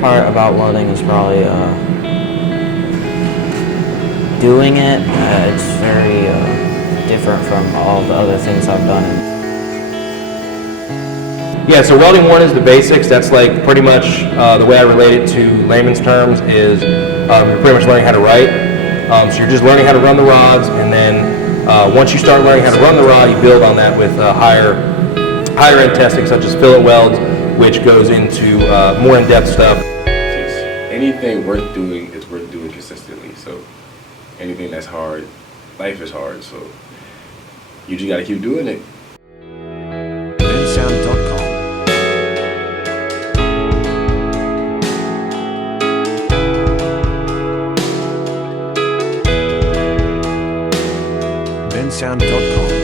favorite part about welding is probably doing it. It's very different from all the other things I've done. Yeah, so welding 1 is the basics. That's like pretty much the way I relate it to layman's terms is you're pretty much learning how to write. So you're just learning how to run the rods, and then once you start learning how to run the rod, you build on that with higher end testing, such as fillet welds, which goes into more in-depth stuff. Anything worth doing is worth doing consistently. So anything that's hard, life is hard. So you just got to keep doing it. bensound.com. bensound.com.